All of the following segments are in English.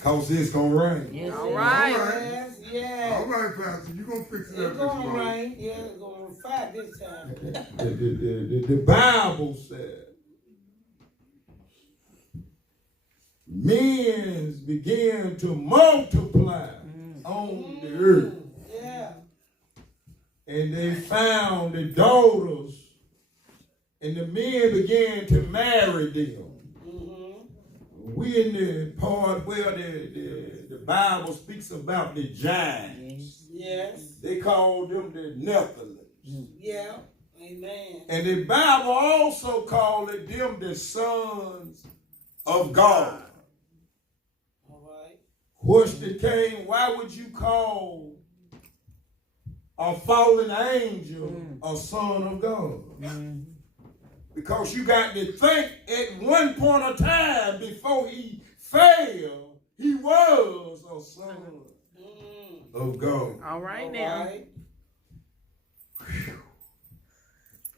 Cause it's gonna rain. Yes, All right. Yes, yes. All right, Pastor, you gonna fix it up It's this gonna morning. rain. Yeah, it's gonna fight this time. The Bible said men began to multiply on the earth. Yeah. And they found the daughters, and the men began to marry them. We in the part where the Bible speaks about the giants. Yes. They call them the Nephilim. Yeah. Amen. And the Bible also called them the sons of God. All right. Question came, why would you call a fallen angel a son of God? Because you got to think at one point of time before he fell, he was a son of God. All right All now. right.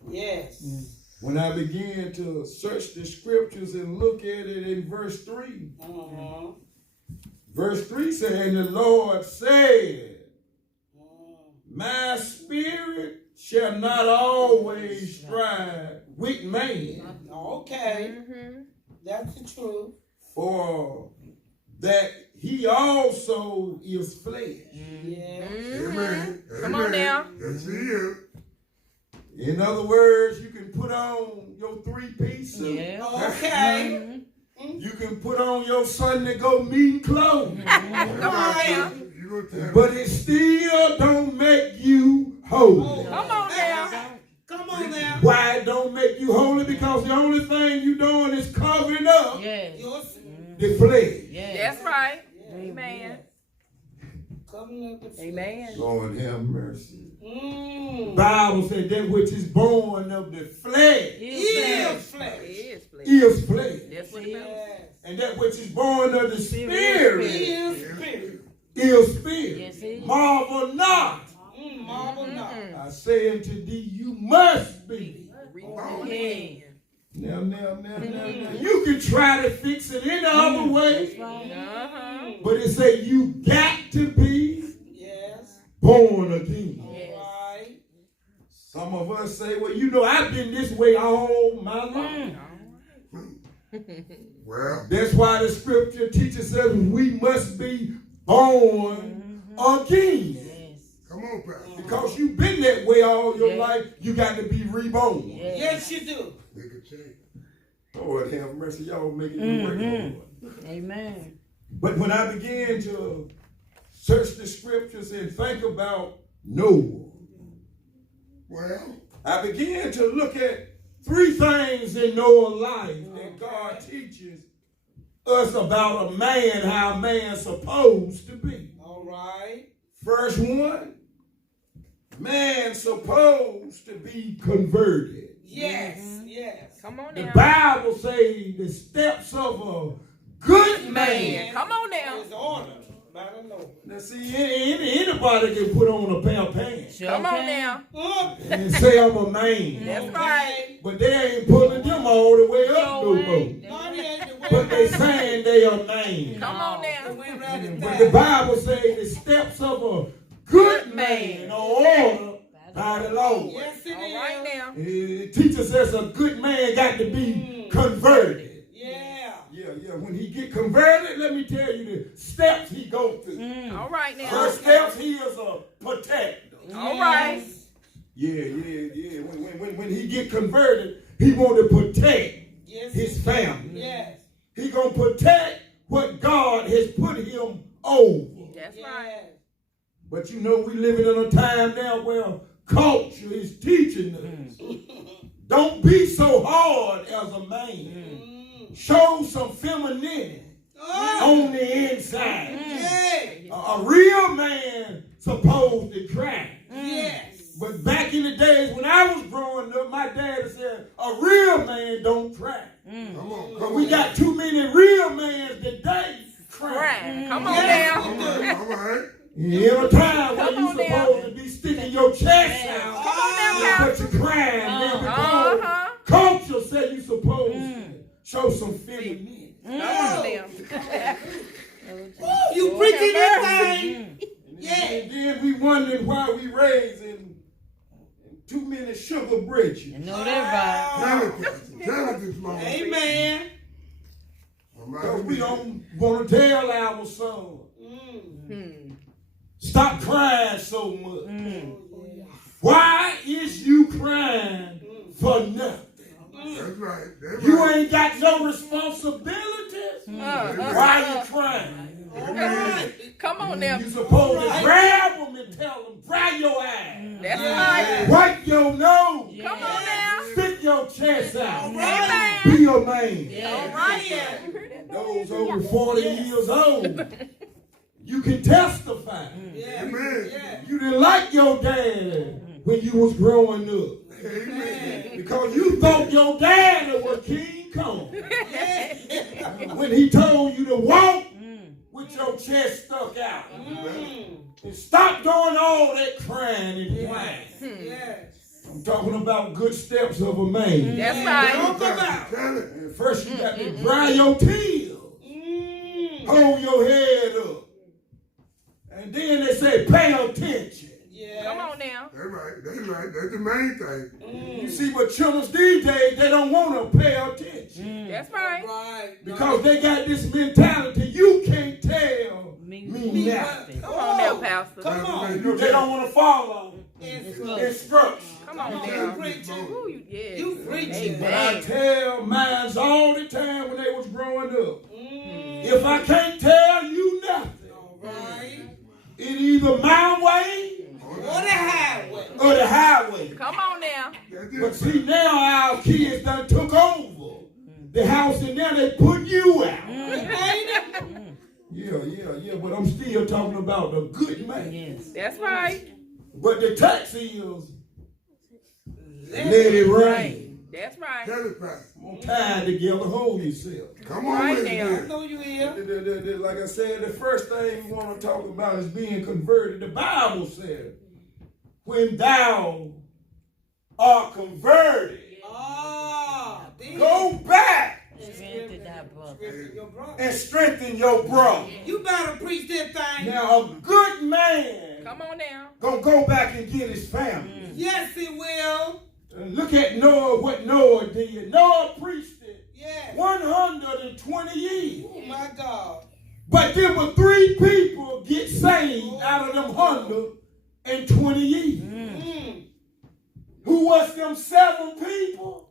Yes. When I began to search the scriptures and look at it in verse 3, verse 3 said, and the Lord said, my spirit shall not always strive with man. Okay. That's the truth. For that he also is flesh. Yeah. Amen. Come on now. Yes, he is. In other words, you can put on your three-piece suit. Yeah. Okay. You can put on your Sunday go meeting clothes. Come on now. You gonna tell But it still don't make you holy. Come on now. Come on now. Why it don't make you holy? Because the only thing you doing is covering up Yes. Yours. the flesh. Yes. That's right. Yeah. Amen. Coming up the flesh. Amen. Lord have mercy. Bible Bible said that which is born of the flesh is flesh. It is flesh. is flesh. That's what it means. Yes. And that which is born of the spirit Is spirit. is spirit. Yes, it is. Marvel not. Marvel not. I say unto thee, you must be. Okay. Now. You can try to fix it any other way, Uh-huh. but it say you got to be Yes. born again. All right. Some of us say, well, you know, I've been this way all my life. Well, That's why the scripture teaches us we must be born again. Yes. come on, Pastor. Because you've been that way all your life, you got to be reborn. Yes, you do. Make a change. Lord have mercy, y'all making me work. Lord. Amen. But when I began to search the scriptures and think about Noah, Well, I began to look at three things in Noah's life that God teaches us about a man, how a man's supposed to be. All right. First one, man supposed to be converted. Yes. Yes. Come on The now. Bible says the steps of a good man. Come on now. Is ordered by the Lord. Now see, anybody can put on a pair of pants Sure Come on can. now. and say I'm a man. That's right. But they ain't pulling them all the way up no Sure more. ain't. Money ain't the way. But they saying they a man. Come on The now. way around the But the thigh. Bible says the steps of a good man are ordered by the Lord. Yes, it All is. right now. It teaches us a good man got to be converted. Yeah. Yeah. When he get converted, let me tell you the steps he go through. All right now. First steps, he is a protector. All right. Yeah. When he get converted, he want to protect Yes. his family. Yes. He gonna protect what God has put him over. That's right. Yes. But you know, we living in a time now where culture is teaching us. Don't be so hard as a man. Show some femininity on the inside. Hey. A real man supposed to cry. Yes. But back in the days when I was growing up, my dad said, a real man don't cry. come on, But come we on. got too many real men today crying. Right. Come on Yes. All now. right, all right. In a time when Come you on now. supposed to be sticking your chest out, Come on now, but you crying now because Uh-huh. culture said you supposed to show some femininity. Come on now. You preaching that thing? Yeah. And then we wondering why we raising too many sugar britches. You know that Tell it this morning. Amen. Because we don't want to tell our son, Mm. stop crying so much. right. Why is you crying for nothing? That's right. That's You right. ain't got no responsibilities. Why you crying? Come on now. You supposed to grab them and tell them, dry your eyes, That's right. wipe your nose, Come on now. stick your chest out, Amen. be a man. All right then. Those over 40 years old, you can testify. Yeah. Amen. Yeah. You didn't like your dad when you was growing up Amen. because you thought your daddy was King Kong. Yeah. When he told you to walk with your chest stuck out. And stop doing all that crying and whining. Yes. I'm talking about good steps of a man. That's right. Talk about. Tell it. And first you got to dry your tears. Mm. Hold your head up. And then they say pay attention. Yeah. Come on now. That's right. That's right. That's the main thing. You see, but children these days, they don't want to pay attention. That's right. Right. Because they got this mentality, you can't tell me nothing. Come on now, Pastor. Come on. They don't want to follow Instruction. instructions. Come on You now. preaching. Ooh, you, yes. You preaching. But I Amen. tell mines all the time when they was growing up, Mm. if I can't tell you nothing, All right. it either my way Or the highway. or the highway. Come on now. That's But it. see, now our kids done took over the house and now they put you out. Ain't it? Yeah, but I'm still talking about the good man. Yes. That's right. But the text is, let it rain. That's right. Tell it, Pastor. I'm tied together, hold yourself. Come on Right with now. I it. know you here. Like I said, the first thing we want to talk about is being converted. The Bible said, when thou art converted, Ah. go back Strengthen thy brother. Your brother. and strengthen your brother. You better preach that thing. Now, a good man Come on now. gonna go back and get his family. Yes, it will. And look at Noah, what Noah did. Noah preached it Yes. 120 years. Oh my God. But there were 3 people get saved out of them 120 years. Mm. Who was them 7 people?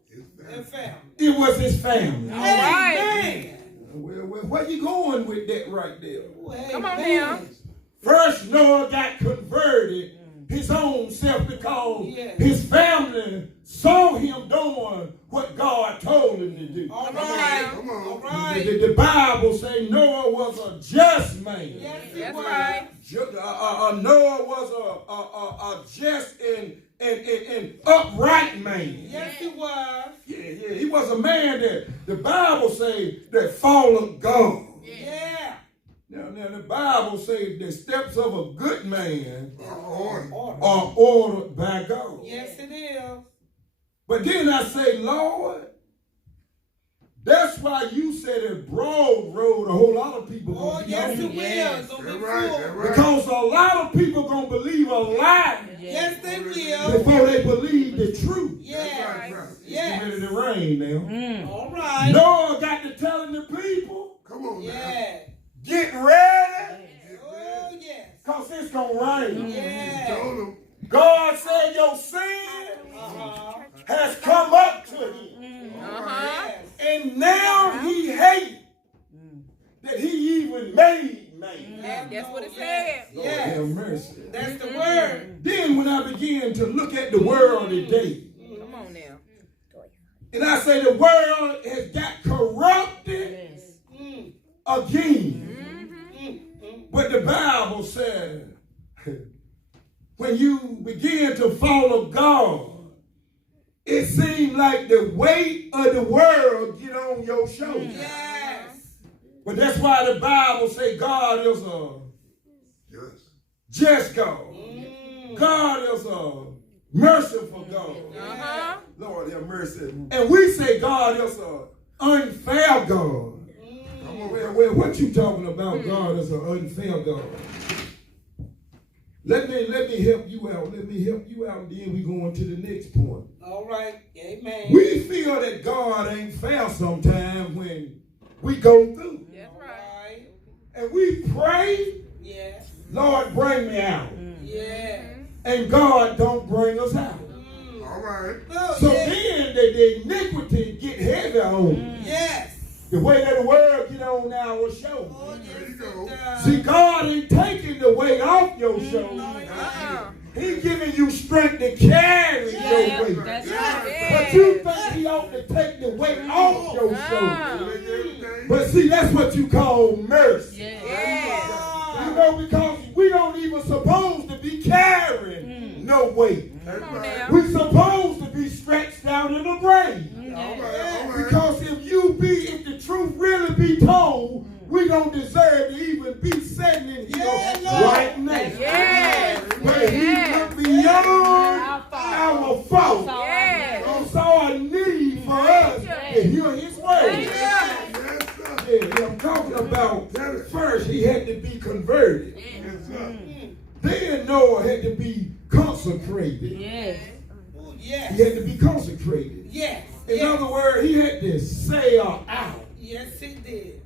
And family. It was his family. All right. Amen. Well, where you going with that right there? Come on Amen. now. First, Noah got converted his own self because Yes. his family saw him doing what God told him to do. All on right. now. Come on. All right. The Bible say Noah was a just man. Yes, it That's was. right. Noah was a just and upright man. Yes, it was. Yeah, he was a man that the Bible say that followed God. Yeah. Now the Bible says the steps of a good man Order. Order. are ordered by God. Yes, it is. But then I say, Lord, that's why you said a broad road, a whole lot of people Oh, gonna be yes, on. it will. Yes. It's gonna That's be right. full. That's right. Because a lot of people gonna believe a lie Yes, they will. before they believe the truth. That's Yeah. right, Pastor. It's ready Yes. to rain now. All right. Noah got to telling the people, Come on now. Yeah. get ready, Oh, yes. because it's gonna rain. Yeah. Told him. God said your sin Uh-huh. has come up to him. Uh-huh. Yes. And now he hates that he even made man. That's what it said. Lord Yes. have mercy. That's the word. Then when I began to look at the world today, Come on now. and I say the world has got corrupted Yes. Mm. again. Mm. But the Bible said, when you begin to follow God, it seems like the weight of the world get on your shoulders. Yes. But that's why the Bible say God is a Yes. just God. Mm. God is a merciful God. Uh-huh. Lord have mercy. And we say God is a unfair God. Come Well, what you talking about? God is an unfair God. Let me help you out. Let me help you out. And then we go on to the next point. All right. Amen. We feel that God ain't fair sometimes when we go through. That's All right. right. And we pray, Yes. Lord, bring me out. Yes. And God don't bring us out. All right. Oh, So yes. then the iniquity get heavy on. Yes. The way that the world get on our show. Oh, yes. There you go. it does. See, God ain't taking the weight off your shoulder. Uh-uh. He giving you strength to carry Yeah, your weight. that's Yes. But you think he ought to take the weight off your shoulder. Make everything. But see, that's what you call mercy. Yeah. Yes. You know, because we don't even supposed to be carrying no weight. That's Come on right. now. We supposed to be stretched out in the grave. All right. All right. Because if the truth really be told, we don't deserve to even be sitting in here right now. Yes. But he Yes. looked beyond our fault. Yes. He saw a need for us to hear his word. Yes. Yes, sir. Yeah, I'm talking about first he had to be converted. Yes, sir. Then Noah had to be consecrated. Yes. Oh, He yes. had to be consecrated. Yes. In Yes. other words, he had to sail out. Yes, it did.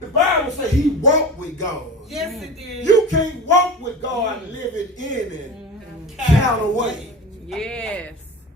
The Bible says he walked with God. Yes, it did. You can't walk with God living in it kind of way. Yes.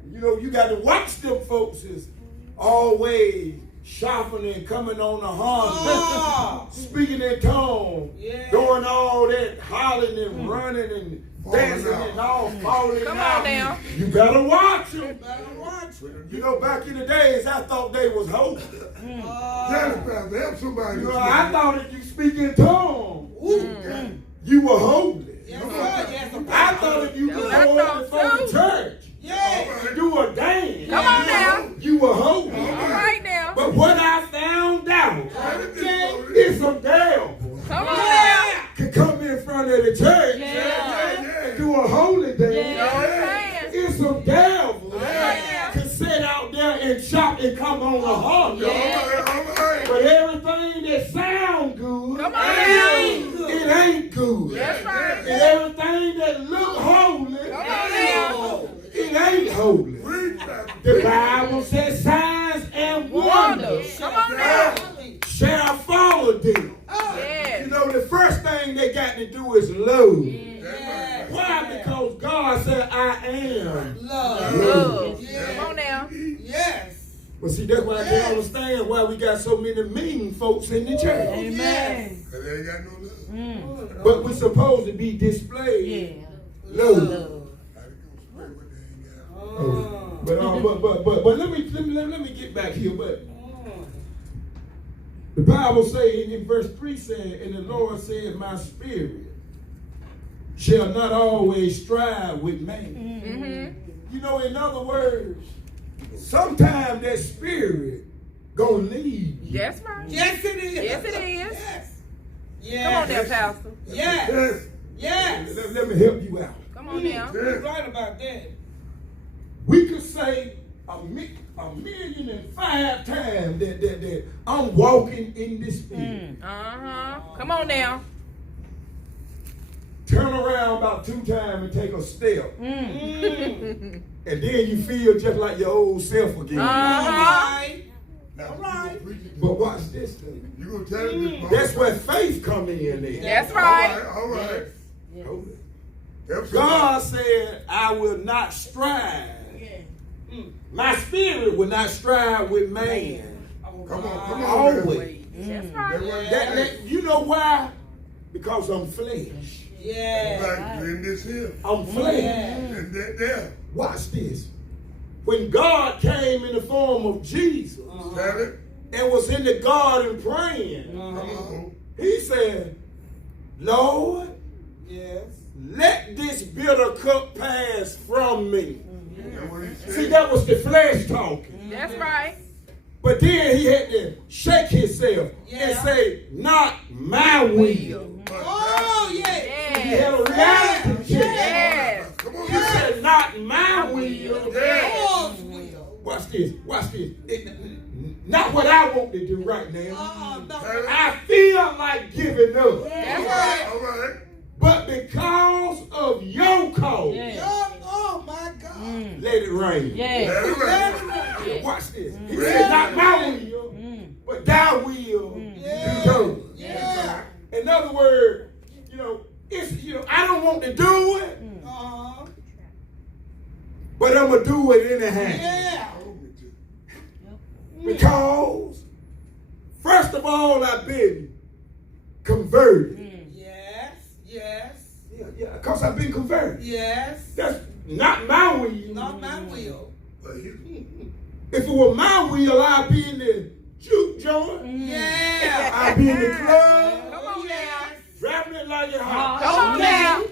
You know, you got to watch them folks is always shopping and coming on the horn, speaking in tongues, Yeah. doing all that hollering and running and dancing out. and all falling Come out. on now. You better watch them. Better watch it. You know, back in the days, I thought they was holy. Tell us, Pastor. Help somebody. You know, this I morning. thought if you speak in tongues, Okay. you were holy. Yes, sir. Yes, sir. I thought if you That's could what I go thought up before the too. church Yes. and do a dance, Come on now. you were holy. All right now. But what I found out Okay. is some devils Come on now. could come in front of the church and do a holy dance. You know what I'm saying? It's some devils Yeah. could sit out there and shop and come on the harp. All right. But everything that sound good, Come on now. it ain't good. That's right. And everything that look holy, Come on now. it ain't holy. Read that. The Bible says signs and wonders Come on now. shall follow them. Yes. You know, the first thing they got to do is love. Yes. Why? Because God said, I am. Love. Love. Yeah. Come on now. Yes. But see, that's why I can't understand why we got so many mean folks in the church. Amen. Cause they ain't got no love. But we're supposed to be displayed Yeah. love. How they gonna spray what they ain't got? But let me get back here. But the Bible says in verse 3 said, and the Lord said, my spirit shall not always strive with man. Mm-hmm. You know, in other words, sometimes that spirit gonna leave you. That's right. Yes, it is. Yes, it is. Yes. Yes. Come on now, Pastor. Yes. Yes. Yes. Let me help you out. Come on now. You're right about that. We could say 1,000,005 times that I'm walking in this spirit. Uh-huh. Come on now. Turn around about 2 times and take a step. Mm. And then you feel just like your old self again. All right. Now, All you right. gonna preach it. But watch this thing. You gonna tell it this morning. That's where faith come in there. That's right. All right. Hold it. Help somebody. God said, I will not strive. My spirit will not strive with man. Come on. Always. That's right. That, you know why? Because I'm flesh. Yeah. Like in this here. I'm flesh. And that there. Watch this. When God came in the form of Jesus Tell it. and was in the garden praying, Come on. he said, Lord, Yes. let this bitter cup pass from me. That's what he said. See, that was the flesh talking. That's right. But then he had to shake himself and Yeah. say, not my will. Oh, yeah. He had a reality check. Yes. Come on. He said, not my will. God's will. Watch this. Watch this. Not what I want to do right now. No. I feel like giving up. That's right. All right. But because of your cause, Yeah. Oh my God. let it rain. Yeah. Let it rain. Yeah. Watch this. He said, not my will, but thy will be done. Yeah. In other words, it's I don't want to do it, Uh-huh. but I'm gonna do it anyhow. Yeah. Because first of all, I've been converted. Yes. Yes. Yeah, because I've been converted. Yes. That's not my will. Not my will. But he, If it were my will, I'd be in the juke joint. Yeah. I'd be in the club, Come on now. driving it like it's hot. Come on now.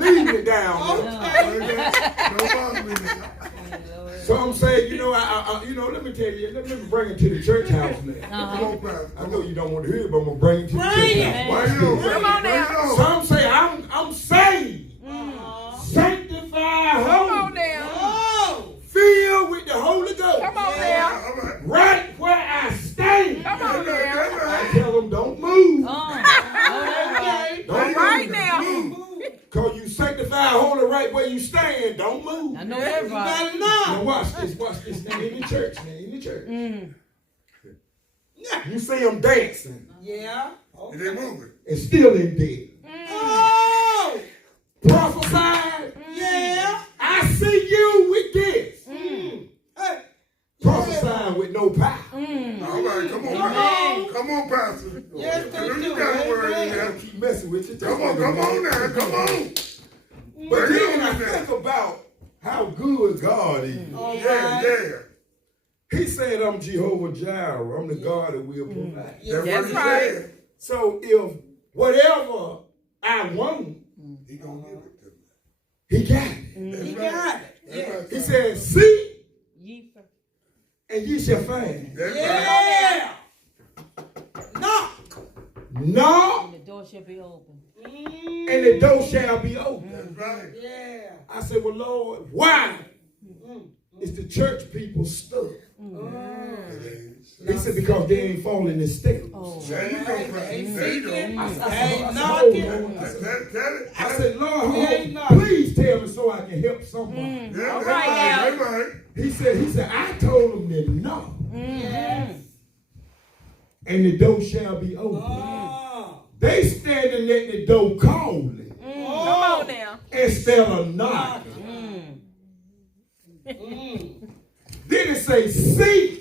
Leaving it down there. Okay. don't bother me now. So I'm saying, let me tell you, let me bring it to the church house now. Come on, Pastor. I know you don't want to hear it, but I'm gonna bring it to the church Bring house. it. Why you don't Come on now. bring Some say I'm saved, Uh-huh. sanctified, Come on holy, now. Oh. filled with the Holy Ghost. Come on now. All right. Right where I stand. Come on now. I tell them don't move. Okay. Don't All move. right now. Cause you sanctified, holy, right where you stand. Don't move. I know that right. Now No. watch this. Now in the church. You see them dancing Yeah. And they moving. and still in debt. Oh. Prophesied. Yeah. I see you with this. Hey. Prophesying with no power. All right, come on, Amen. Pastor. Come on, Pastor. Yes, I know they you do. got a word in Amen. there. Keep messing with you. Come on now, come on. But then I think about how good God is. All Yeah, right. yeah. He said, I'm Jehovah Jireh. I'm the God that will provide. That's That's what he right. said. So if whatever I want, He gonna give it to me. he got it. That's He right. got it. That's Yeah. right. He said, seek Ye first. and ye shall find. That's right. Yeah. Knock. Knock And the door shall be open. and the door shall be open. That's right. Yeah. I said, well, Lord, why is the church people stuck? He said, because they ain't following the steps. There you go, Pastor. There you go. Ain't knocking. Tell it. I said, Lord, We ain't knocking. please tell me so I can help somebody. Yeah, that's right, right. That's right. He said, I told them to knock Yes. and the door shall be open. Oh. They standing at the door calling Come on now. instead of knocking. Then it say, seek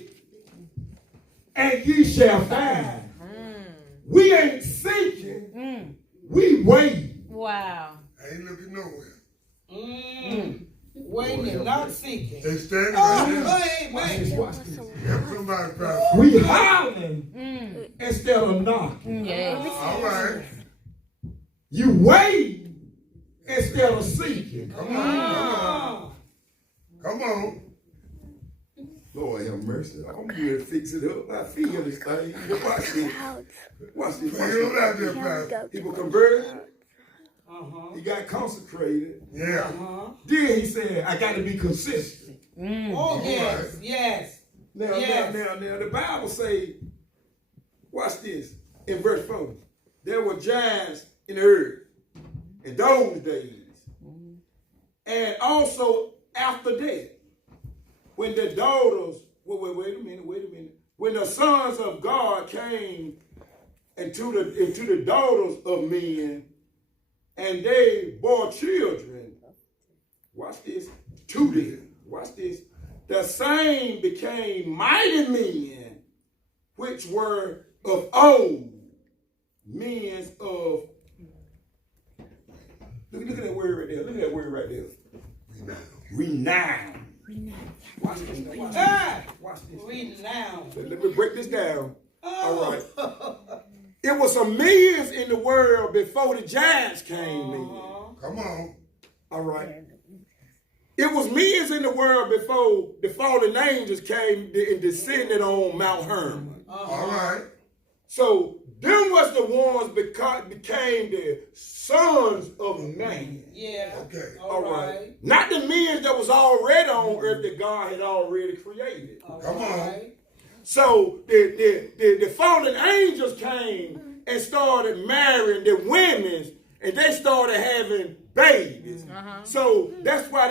and ye shall find. We ain't seeking, we wait. Wow. I ain't looking nowhere. Waiting and not seeking. They standing right there. Oh, hey, man. Watch this. Help somebody, Pastor. We hollering instead of knocking. Yes. All right. You wait instead of seeking. Come on. Come on. Lord have mercy. I'm here to fix it up. I feel this thing. Watch this. Watch this. Feel it out there, Pastor. He was converted. He got consecrated. Yeah. Then he said, I got to be consistent. Oh, yes. Yes. Now, Yes. now, the Bible say, watch this, in verse 4. There were giants in the earth in those days. And also after that, when the daughters, wait a minute. When the sons of God came into the daughters of men, and they bore children, watch this, to them, watch this, the same became mighty men, which were of old, men of, look at that word right there, look at that word right there. Renown. Watch this now, watch Ah, this. Watch this. renowned. Let me break this down. All right. Oh. It was some millions in the world before the giants came in. Come on. All right. It was millions in the world before the fallen angels came and descended on Mount Hermon. All right. So them was the ones became the sons of man. Yeah. Okay. All right. Not the men that was already on earth that God had already created. Come on. So the fallen angels came and started marrying the women, and they started having babies. So that's why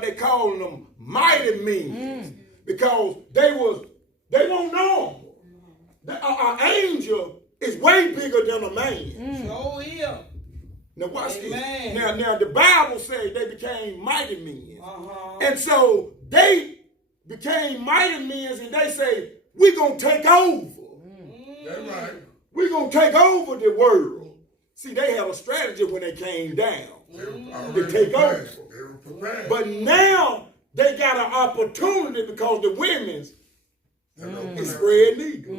they calling them mighty men, because they weren't normal. An angel is way bigger than a man. Show him. Now watch Amen. this. Now the Bible says they became mighty men. Uh-huh. And so they became mighty men, and they say, we're going to take over. That's right. We're going to take over the world. See, they had a strategy when they came down. They were To already take prepared. over. They were prepared. But now they got an opportunity because the women's is spread eagle.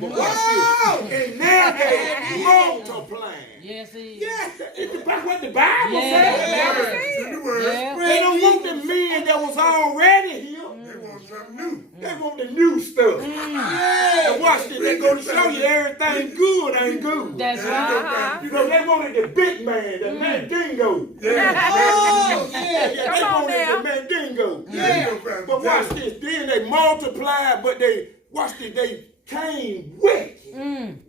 But watch this. And now they multiplying. Yes, it is. Yeah, it's what the Bible Yeah. says. It's in the word. Yeah. They don't want the men that was already here. They want something new. They want the new stuff. And watch this. They're going to show you everything good ain't good. That's right. You know, they wanted the big man, the Mandingo. Oh, Yeah, yeah. they Come on wanted now. the Mandingo. Yeah. But watch this. Then they multiplied, but watch this, they came wicked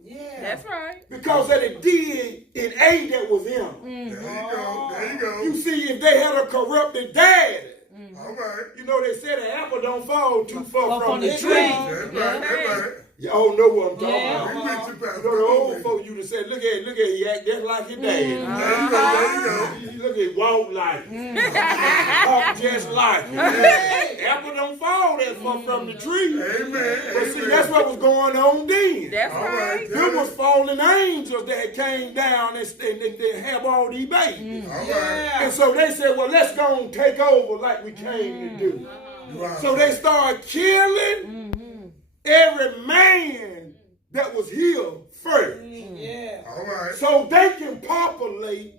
Yeah. That's right. because of the DNA that was in them. There you go. There you go. You see, if they had a corrupted daddy, All right. you know, they said an apple don't fall too far from the the tree. tree. That's right. That's right. Y'all know what I'm talking Yeah. about. We with you, You Pastor. know, the old folk used to say, look at, he act just like his dad. There you go. There you go. Look at walk like him. Talk just like him. Apple don't fall that far from the tree. Amen. But see, that's what was going on then. That's All right. right. There was fallen angels that came down and they have all these babies. All right. Yeah. And so they said, well, let's go and take over like we came to do. You are So they started killing every man that was here first. Yeah. All right. So they can populate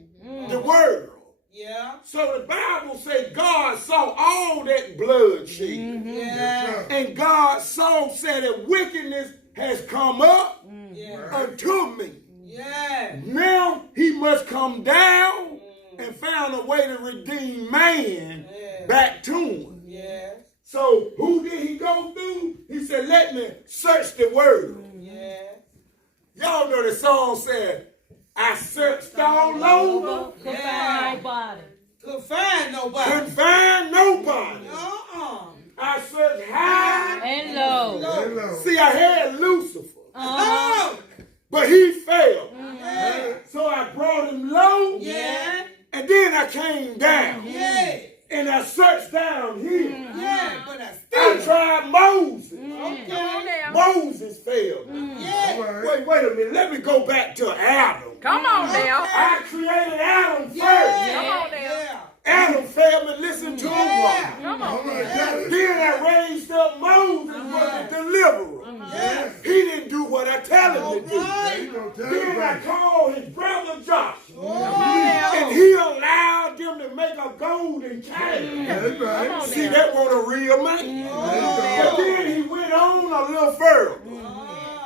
the world. Yeah. So the Bible says God saw all that bloodshed. Yeah. And God said that wickedness has come up Yeah. unto me. Yeah. Now he must come down and find a way to redeem man back to him. Yeah. So who did he go through? He said, let me search the world. Yeah. Y'all know the song said, I searched all over, Couldn't find nobody. Could find nobody. couldn't find nobody. I searched high. And low. Hello. See, I had Lucifer, Uh-huh. but he fell. So I brought him low, Yeah. and then I came down. Yeah. And I searched down here. Yeah. But I I still. tried Moses. Come on Okay. now. Moses failed. Yeah. All right. Wait a minute. Let me go back to Adam. Come on now. I created Adam first. Yeah. Come on now. Yeah. Adam failed me. Listen to Yeah. him. Come All on. right. Got it. Then I raised up Moses was the deliverer. Yeah. He didn't do what I tell him to do. There you go. Tell Then I me. called his brother Joshua. Oh. And he allowed them to make a golden calf. That's Come on right. See, now. that was a real man. There you But go. then he went on a little further.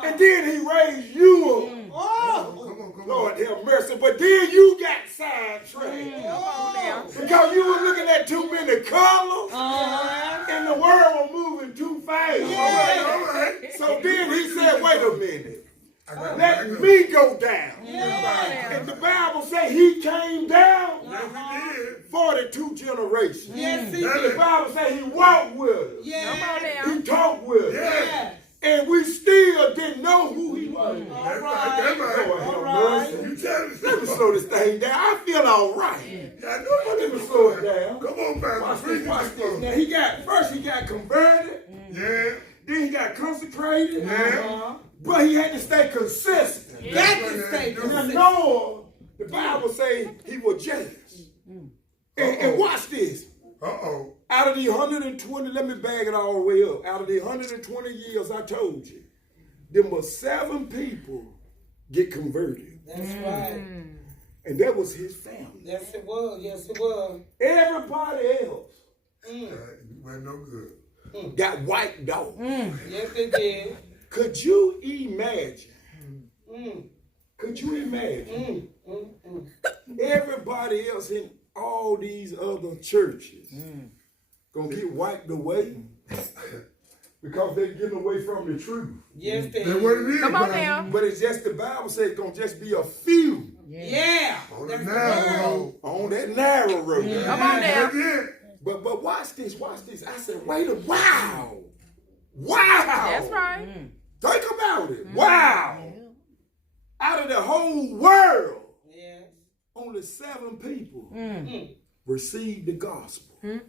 And then he raised you up. Oh. Come on. Come on. Lord have mercy. But then you got sidetracked. Come on now. Because you were looking at too many colors. Uh-huh. And the world was moving too fast. All right. All right. So then he said, wait a minute. I got Let it. me go down. Yeah. And the Bible says he came down Yes, we did. 42 generations. Yes, he Tell The it. Bible says he walked with us. Yeah. Come on now. He talked with us. Yes. Yes. And we still didn't know who he was. That's right. That's right. Lord have All right. mercy. You tell me. Let me slow this thing down. I feel all right. I know Let you me slow it down. Come on, Pastor. Watch Preach this, watch this this. for Now me. he got converted, Yeah. then he got consecrated, Yeah. but he had to stay consistent. Got to stay Now consistent. Noah, the Bible say he was jealous. And watch this. Uh-oh. Out of the 120, let me bag it all the way up. Out of the 120 years I told you, there were 7 people get converted. That's right. And that was his family. Yes, it was. Yes, it was. Everybody else You weren't no good. got wiped out. Yes, it did. Could you imagine? Mm. Could you imagine? Mm. Mm. Everybody else in all these other churches gonna get wiped away. Because they're getting away from the truth. Yes, they That's what it is. Come on man. now. But it's just the Bible says it's gonna just be a few Yeah. On That's the the narrow word. road. on that narrow road. Come on now. That's it. But watch this. I said, wait a wow. Wow. That's right. Think about it. Wow. Out of the whole world, Yes. only 7 people Mm. received the gospel. You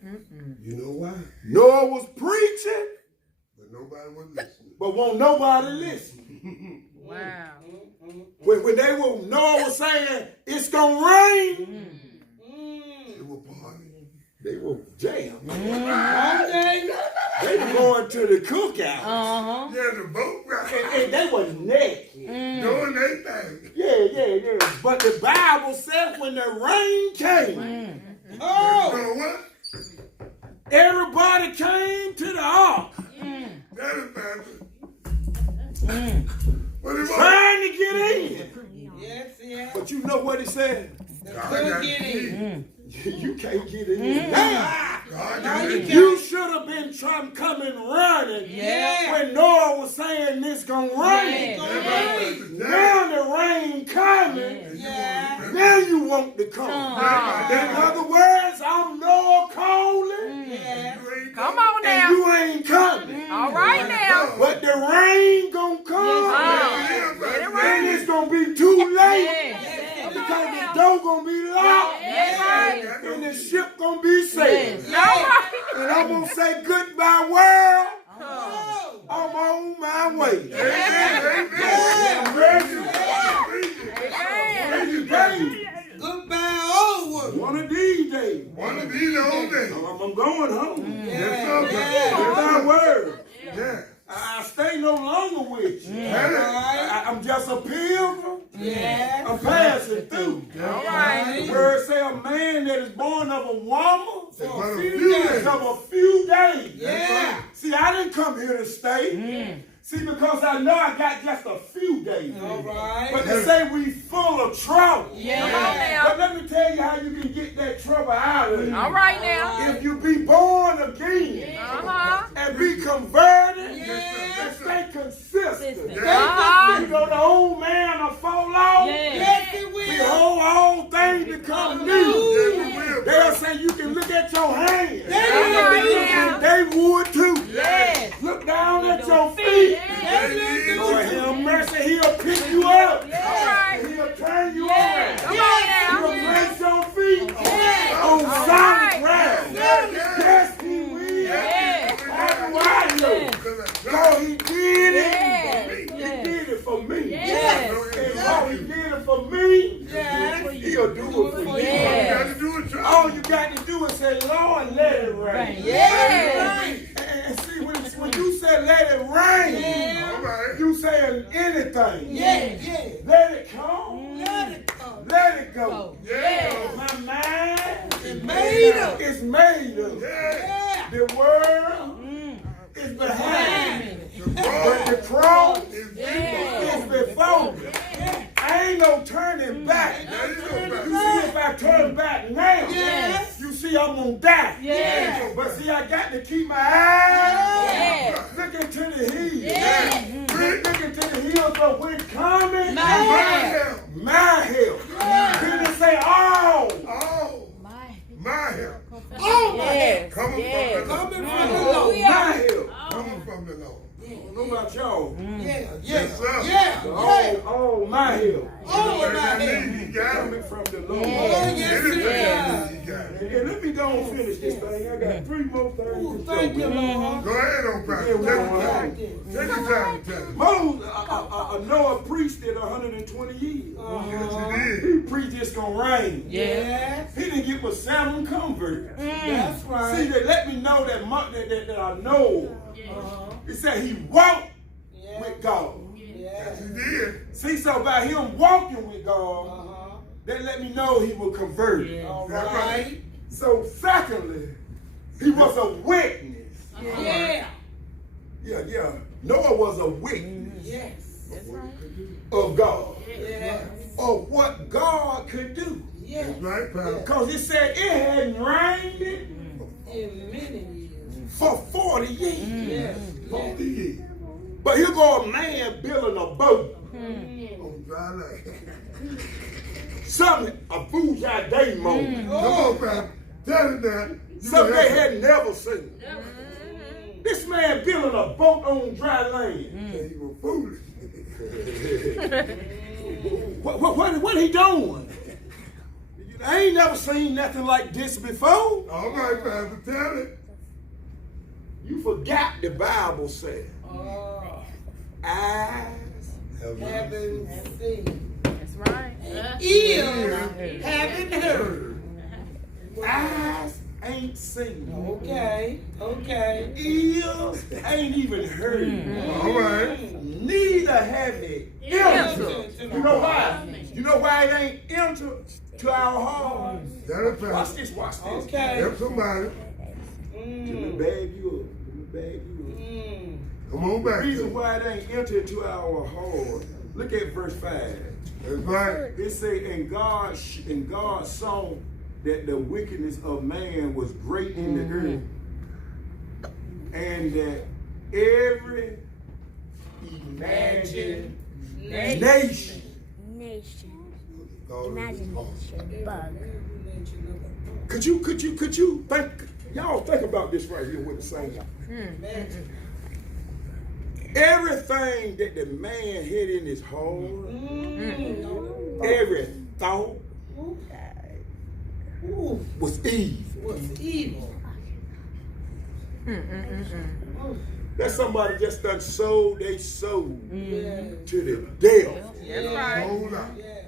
know why? Noah was preaching, But nobody was listening. but won't nobody listen. Wow. When Noah was saying, it's going to rain, It was party. they were jammed. Okay. They were going to the cookout. Uh-huh. Yeah, the boat ride. And they were naked. Doing their thing. Yeah. But the Bible says when the rain came, Oh. You know what? everybody came to the ark That is bad. What it was? trying to get in. Yes, yes. But you know what he said? God Couldn't got get the in. key. You can't get in now. God No, got you the can't. key. You should have been coming running Yeah. when Noah was saying this gonna rain. Now the rain coming. Yeah. Now you want to come. In other words, I'm Noah calling, Yeah. Come on and now. you ain't coming. All right now. But the rain gonna come, Let it and rain. it's gonna be too late Yes. because the door gonna be locked That's right. and the ship gonna be sailed. All right. And I'm gonna say goodbye, world. Oh. I'm on my way. Amen. I'm ready. Amen. Ready. Goodbye, old one. One of these days, One of these old days. I'm going home. Yes, sir. Goodbye, world. Yeah. I stay no longer with you. Right. I'm just a pilgrim. Yeah. I'm passing through. All right. The word say a man that is born of a woman But for a a few few days. days. Of a few days. Yeah. See, I didn't come here to stay. See, because I know I got just a few days. All right. But they say we full of trouble. Come on now. But let me tell you how you can get that trouble out of you. All right now. If you be born again Uh-huh. and be converted Yeah. and stay consistent. Uh-huh. You know the old man will fall off. Yes. Yes, it will. Behold, all things become new. Yes, it will. They'll say you can look at your hands. All right now. And they would too. Yes. Look down at your feet. Lord have mercy, he'll pick you up. All right. He'll turn you Yes. Come over. on He'll now. place your feet on All solid right. ground. Yes. Yes, he will. Yes. How do I know? Yes. So he did it. Yes. He did it for me. Yes. And how he did it for me, Yes. he'll do it for you. Yes. You got to do it, Charles. All you got to do is say, Lord, let it rain. Yes. And see, when you say let it rain, All right. you saying anything. Yeah. Yeah. Let it come. Let it come. Let it go. Yeah. My mind is made up. It's made up. Yeah. Yeah. The world is behind me. The But cross the cross is is before me. I ain't no turning back. There you go, You baby. see, if I turn back now, Yes. you see I'm gonna die. Yes. But see, I got to keep my eyes Yes. looking to the hills. Yes. Looking to the hills of which coming My My help. help. my help. Then they say, oh, Oh, my help. Oh, Yes. Coming Yes. from the Lord. coming from the Lord. my help. Coming from the Lord. I don't know about y'all. Yeah. Yeah. Yes, sir. Yeah. Yeah. Oh, my help. Oh, my Everything head. you need, you got Coming it. from the Lord. Oh, yes, Anything it does. you got it. And let me go and finish this thing. I got 3 more things Ooh, to thank show you, you. Lord. Go ahead on, Pastor. Yeah, Take we're your on. time. Take your time to tell it. Moses, Noah preached it 120 years. Yes, you did. He preached it's gonna rain. Yes. He didn't get but 7 converts. That's See, right. they let me know that that I know. Uh-huh. He said he walked Yeah. with God. Yes. You did. See, so by him walking with God, Uh-huh. that let me know he was converted. All That's right. So secondly, he was a witness. Yeah. Yeah. Noah was a witness Yes. of God, Yes. of what God could do. Yes. That's right, Pastor. Because he said it hadn't rained In many years. for 40 years. Yes. 40 years. But here go a man building a boat. On dry land. Something a fool's day moment. Come on, Pastor. Tell it now. You Something gonna they have had never seen. This man building a boat on dry land. to say you were foolish. What he doing? I ain't never seen nothing like this before. All right, Pastor. Tell it. You forgot the Bible said. Eyes Haven't seen. That's right. Ears haven't heard. eyes ain't seen. Okay. Okay. Ears ain't even heard. All right. Neither have it entered. You know why? You know why it ain't entered to our hearts? Tell it, Watch Pastor. this, watch this. Okay. Help somebody. Let me bag you up. Let me bag you up. Come on The back. reason to why it ain't entered to our heart. Look at verse 5. That's right. It say, and God saw that the wickedness of man was great in the earth, and that every imagination Imagination bug. Could you think, y'all think about this right here with the same. Everything that the man had in his heart, every thought was evil. Was evil. That somebody just done sold their soul Yes. to the devil. Yes. Hold on. Yes.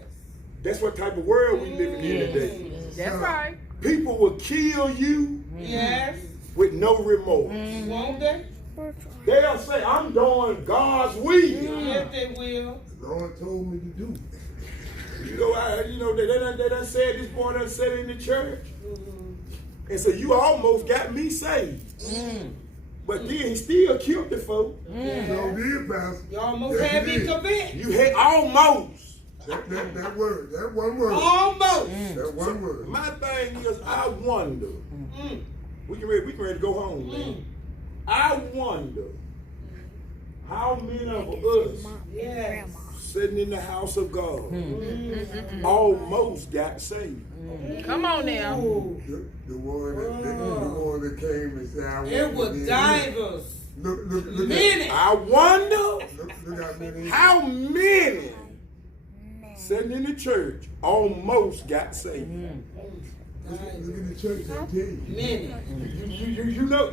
That's what type of world we living in today. That's right. People will kill you Yes. with no remorse. Won't they? They'll say, I'm doing God's will. Yes, they will. The Lord told me to do. They done said, this boy done said in the church. And so you almost got me saved. But then he still killed the folk. So did, Pastor. You almost Yes, had you me did. convinced. You had almost. That word. That one word. Almost. That one word. My thing is, I wonder. We can ready to go home, man. I wonder how many of us Yes. sitting in the house of God almost got saved. Come on now. Ooh. The one that came and said, I want It was to be in divers. Look Minute. I wonder look how many. how many sitting in the church almost got saved. Look at the church. I tell you. Minute. You know,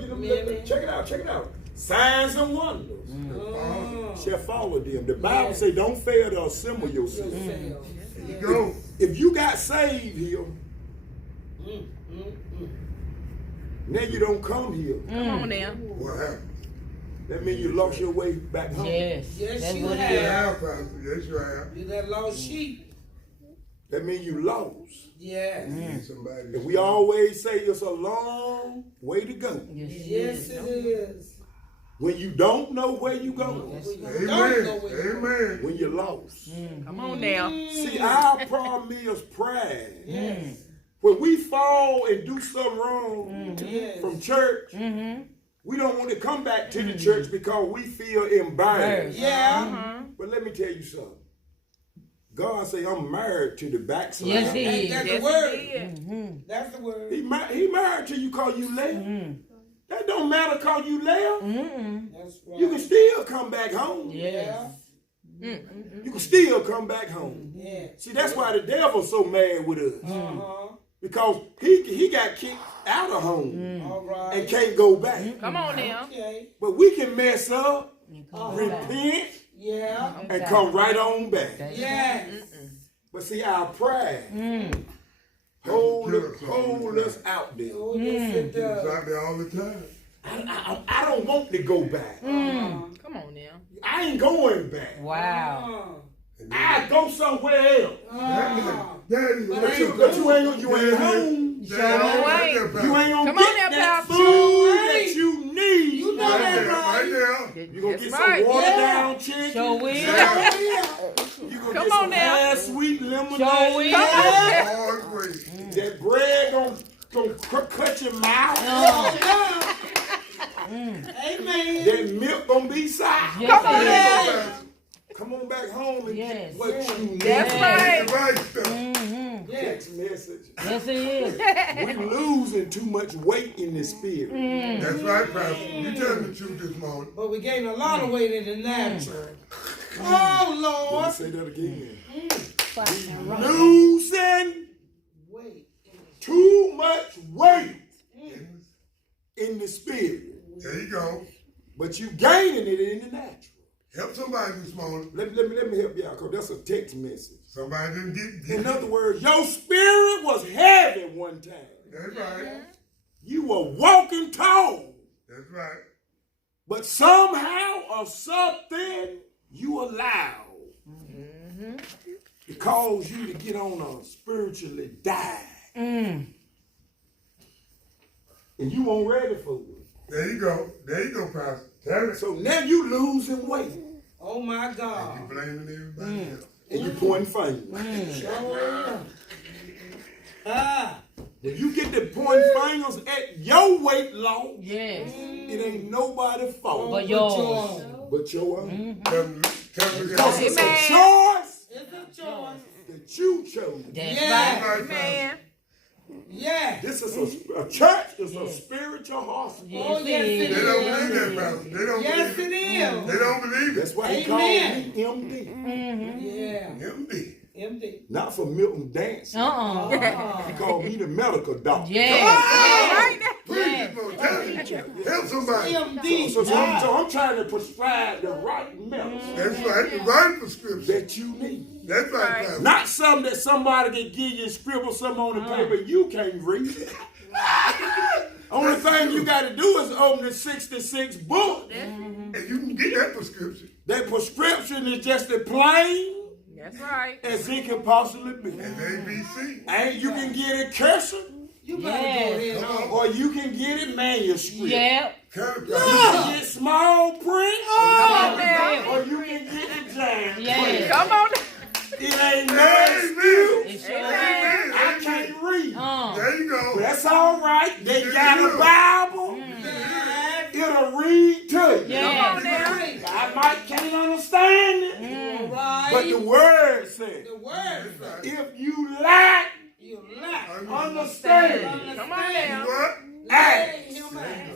check it out. Signs and wonders shall follow them. The Bible say, don't fail to assemble yourself. There you go. If you got saved here, now you don't come here. Come on now. What happened? That means you lost your way back home. Yes. Yes, That's you what have. it is. Yeah, Pastor. Yes, you have. You that lost sheep. That means you lost. Yes. Somebody. And we always say it's a long way to go. Yes, it is. When you don't know where you going. Amen. Amen. When you're lost. Come on now. See, our problem is pride. Yes. When we fall and do something wrong Yes. from church, we don't want to come back to the church because we feel embarrassed. Yeah. But let me tell you something. God say, I'm married to the backslider. Yes, he Ain't is. that Yes, the word? he is. That's the word. He married to you cause you left. That don't matter cause you left. That's right. You can still come back home. Yeah. You can still come back home. Yeah. See, that's why the devil's so mad with us. Uh-huh. Because he got kicked out of home All right. and can't go back. Come on now. Okay. But we can mess up, repent, Yeah. and come right on back. Yes. But see, our pride hold us out there. Oh, yes, it It's does. out there all the time. I don't want to go back. Come on now. I ain't going back. Wow. I go somewhere else. Daddy, But you ain't home. You ain't gonna Come on get now, that Pastor. food that you need. You know that, right right? there. You gonna That's get right. some watered down chicken. Sure will. You Yeah. gonna Come get on some now. high sweet lemonade. Sure will. Yeah. Hard way. That bread gonna cut your mouth. Oh, yeah. Amen. That milk gonna be sour. Come on now. Yeah. Come on back home and Yes. get what you need. That's right. The right stuff. Mm-hmm. Text message. Yes, it is. We losing too much weight in the spirit. That's right, Pastor. You tell the truth this morning. But we gained a lot of weight in the natural. Oh, Let me Lord. say that again. Losing Wait. too much weight in the spirit, There you go. but you gaining it in the natural. Help somebody this morning. Let me help you out, because that's a text message. Somebody didn't get In other words, your spirit was heavy one time. That's right. You were walking tall, That's right. but somehow or something you allowed to cause you to get on a spiritually dive. And you weren't ready for it. There you go. There you go, Pastor. Tell it. So now you losing weight Oh, my You God. blaming everybody else. and you pointing fingers. Sure am. Ah. When you get to pointing fingers at your weight loss, Yes. it ain't nobody's fault But yours. but your own. Tell them Because it's Amen. a choice It's a choice. that you chose. That's Yeah. right. right, Man. Yeah. This is a church is a spiritual hospital. Oh, yes, it They don't is. believe that, Pastor. They don't Yes, believe it it. is. They don't believe it. That's why he Amen. called me MD. Yeah. MD. Empty. Not for Milton Dancing. Uh-uh. He called me the medical doctor. Yes. Please, this morning. Tell it. Help somebody. MD. So I'm trying to prescribe the right medicine That's right. The right prescription. that you need. That's right, Right. Pastor. Not something that somebody can give you and scribble something on the paper you can't read. Only thing you got to do is open the 66 book. And you can get that prescription. That prescription is just as plain That's right. as it can possibly be. And ABC. And you can get it cursive, You better go Yes. ahead on. or you can get it manuscript. Yep. Kind of You Pastor. can get small print, Come on now. or you can get it giant Yes. print. Come on. It ain't no Amen. excuse. It sure Amen. I can't read. There you go. That's all right. They got a Bible. It'll read to you. Yes. Right. I can't understand it, Right. but the word says, The word. if you lack You lack. understanding, Come on now. What? ask. Him ask.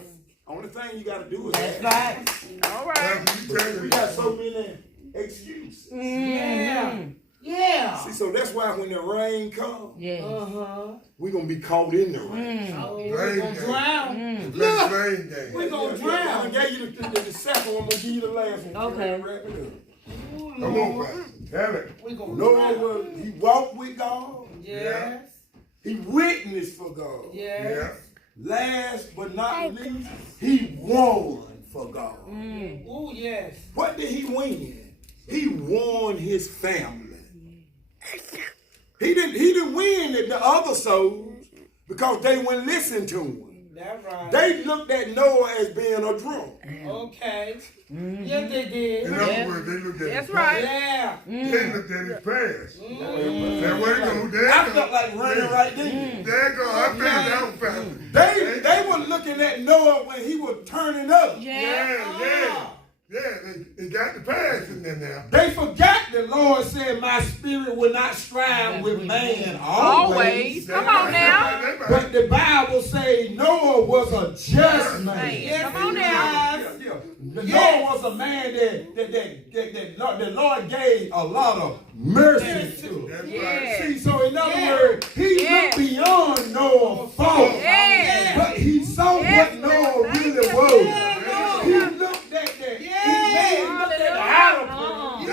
Only thing you got to do is That's ask. right. All right. Pastor, you tell We me. got so many excuses. Yeah. Yeah. See, so that's why when the rain comes, Yes. Uh-huh. we're going to be caught in the rain. Oh, Rain we're gonna game. drown. Let's rain game. We're gonna I drown. gave you the second one, I'm going to give you the last one. Okay. Wrap it up. Come on, Pastor. Tell it. We're gonna Noah, drown. he walked with God. Yes. He witnessed for God. Yes. Yeah. Last but not least, he won for God. Oh, yes. What did he win? He won his family. He didn't win the other souls because they wouldn't listen to him. That's right. They looked at Noah as being a drunk. Okay. Yes, they did. In other words, they looked at That's his right. Yeah. They looked at his past. There we go. There I you felt go. like running right then. There you go. I figured out, Pastor. They were looking at Noah when he was turning up. Yeah. Yeah, they got the past in there now. They forgot the Lord said, my spirit will not strive with man Always. Come on now. That's right. But the Bible says Noah was a just man. Hey, come on now. Noah was a man that the Lord gave a lot of mercy to. That's right. Yeah. See, so in other words, he looked beyond Noah's fault. Yeah. But he saw what Noah really was. He looked at that. He looked at the outer.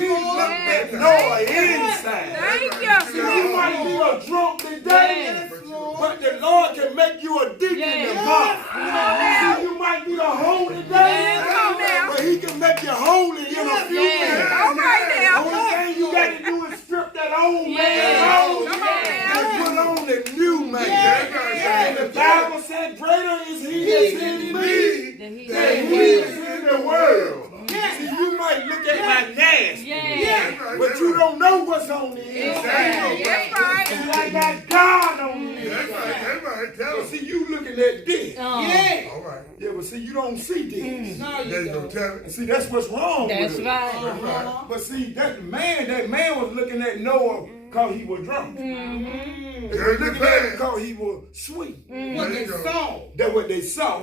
He looked at Noah inside. Thank See, you. you might be a drunk today, but the Lord can make you a deacon tomorrow. See, you might be a holy today, Come on now. but he can make you holy in a few minutes. All right Only now. thing you got to do is strip that old man off Come on now. and put on the new man. That's right. And the Bible said, greater is he that's in me That he- than he is in the world. See, you might look at my nasty, Yeah. but you don't know what's on the inside. That's right. And I got God on the inside. That's right. Tell But us. see, you looking at this. Yeah. All right. Yeah, but see, you don't see this. No, There you you go. don't. Tell And us. see, that's what's wrong That's with it. right. But see, that man was looking at Noah because he was drunk. They were looking at him because he was sweet. What they saw. That's what they saw.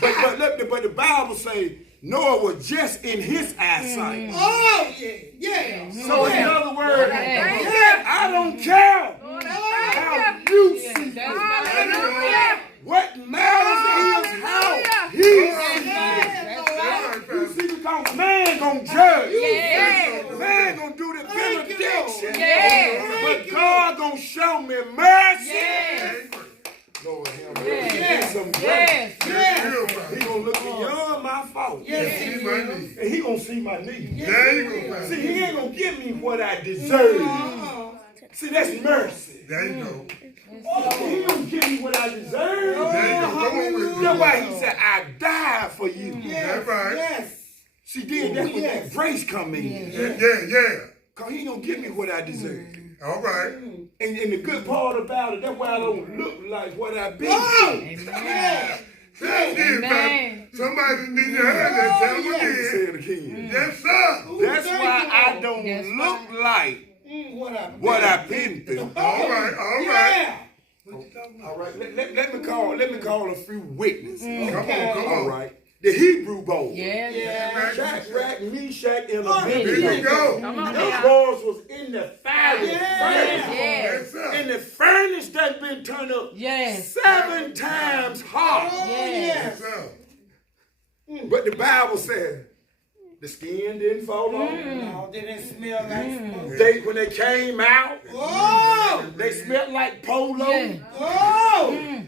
But the Bible say Noah was just in his eyesight. Oh, yeah. So in other words, Yeah. I don't care how you see That's me. right. What matters is how he sees me. That's right, You Pastor. see, because man gonna judge. Yeah. Man gonna do the benediction. Yeah. But God gonna show me mercy. Yes. Lord help me. Yes. Get some grace. Yes. He gonna look beyond my fault. Yes, See he my will. knee. And he gonna see my need. There you go, Pastor. See, he ain't gonna give me what I deserve. See, that's mercy. There you go. He don't give me what I deserve. There you go. Come on with That's me. why he said, I died for you. That's right. Yes. See, then that's when that grace come in. Yeah. Because he don't give me what I deserve. All right. And the good part about it, that's why I don't look like what I've been Amen. Say it again, Amen. Pastor. Somebody need to hear that. Tell them again. Say it again. Yes, sir. That's why I don't That's look like What I what I've been through. All right. All right, let me call a few witnesses. Come on. All right, the Hebrew boys. Yeah. Shadrach, Meshach, and Here you Abednego. go. Come on Those now. boys was in the fire. Yes. Yes, sir. In the furnace that's been turned up Yes. 7 times hot. Yes. Yes, sir. But the Bible said the skin didn't fall off. No, they didn't smell like smoke. When they came out, Oh! they smelled like polo Yeah. Oh!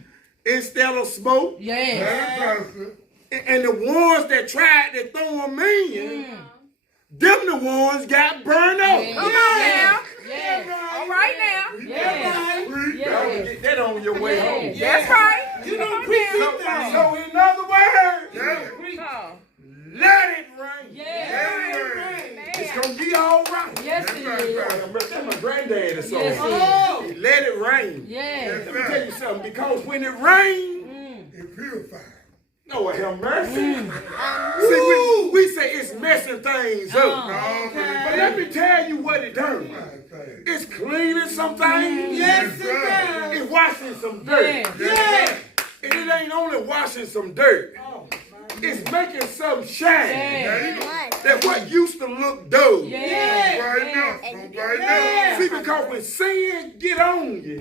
instead of smoke. Yes. Yes, Pastor. And the ones that tried to throw them in, them the ones got burned out. Yes. Come on now. Yes. All right now. Yes. Read Yes. Y'all get that on your way home. That's right. You Come don't on preach now. it down. So in other words, Yeah. Oh. let it rain. Yes. It's gonna be all right. Yes, it is. That's my granddaddy song. Yes, it Oh! Let it rain. Yes. Let me tell you something, because when it rains, It purifies. Lord have mercy. See, we say it's messing things up. Oh, But let me tell you what it does. It's cleaning some things. Yes, it does. It's washing some dirt. Yes. Yes. And it ain't only washing some dirt. Oh, It's making some shine. Yes. That what used to look dull. Yes. Right now. Right now. See, because when sin get on you,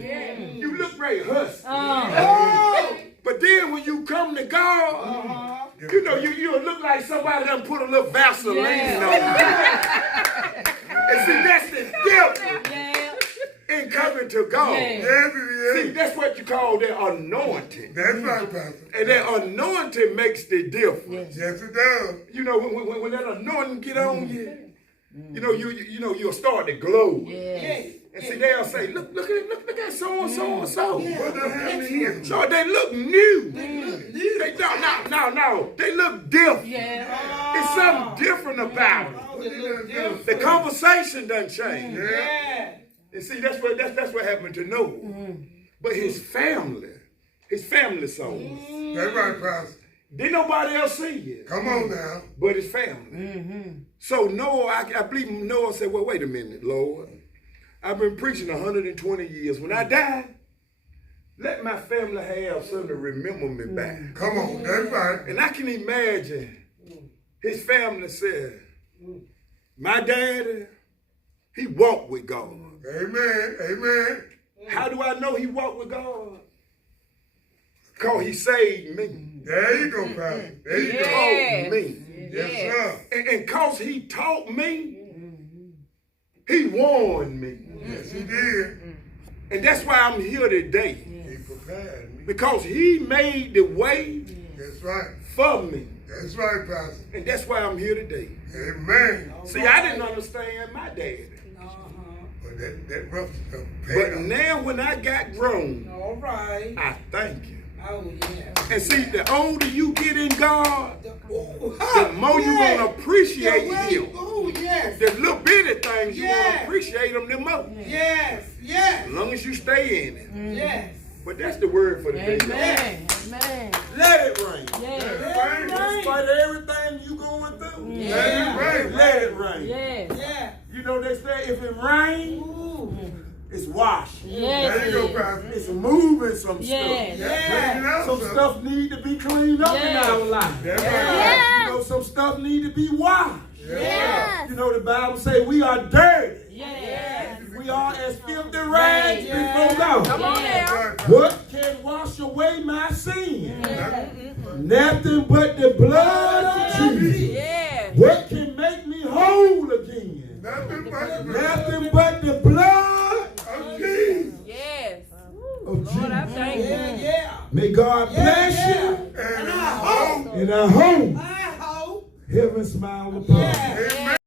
you look very husky. Oh! But then when you come to God, you know, you look like somebody done put a little Vaseline Yeah. on you. And see, that's the difference Yeah. in coming to God. Yeah. Yes, it See, is. that's what you call the anointing. That's right, Pastor. And that anointing makes the difference. Yes, it does. You know, when that anointing get on you, you know, you'll start to glow. Yes. And see, they'll say, look at so and so. What the hell is here? So they look new. They no. They look different. Yeah. It's something different about it. Oh, it look different. The conversation done changed. Yeah. And see, that's what happened to Noah. But his family saw it. That's right, Pastor. Didn't nobody else see it, Come on now. but his family. So Noah, I believe Noah said, well, wait a minute, Lord. I've been preaching 120 years. When I die, let my family have something to remember me back. Come on. That's right. And I can imagine his family said, my daddy, he walked with God. Amen. Amen. How do I know he walked with God? Because he saved me. There you go, Pastor. There you He go. taught me. Yes, sir. And because he taught me, he warned me. Yes, he did. And that's why I'm here today. He prepared me. Because he made the way That's right. for me. That's right, Pastor. And that's why I'm here today. Amen. See, I didn't understand my daddy. But that rough stuff But paid off. now when I got grown, All right. I thank you. Oh, yeah. And see, the older you get in God, Ooh, the more you yeah. want to appreciate Yeah, him. Oh, yes. The little bitty things, you want Yeah. to appreciate them the most. Yes. Yes. As long as you stay in it. Yes. But that's the word for the day. Amen. Amen. Let it rain. Yes. Rain. In spite of everything you going through, Let it rain. let it rain. Yes. Yeah. You know they say if it rains, Ooh. it's washing. Yes. There you go, Yes. Pastor. It's moving some Yes. stuff. Clean it out, Some son. stuff need to be cleaned up in Yes. our life. That's right. You know, some stuff need to be washed. Yes. You know, the Bible say we are dirty. Yes. We are as filthy rags before God. Come on That's now. right. What can wash away my sin? Nothing but the blood of Jesus. Yes. What can make me whole again? Nothing but the blood Nothing but the blood of Jesus. Yes. of Lord, I Jesus. thank Yeah, you. yeah. May God bless And And I hope. you in our home. I hope. Heaven smile upon you. Yeah. Amen.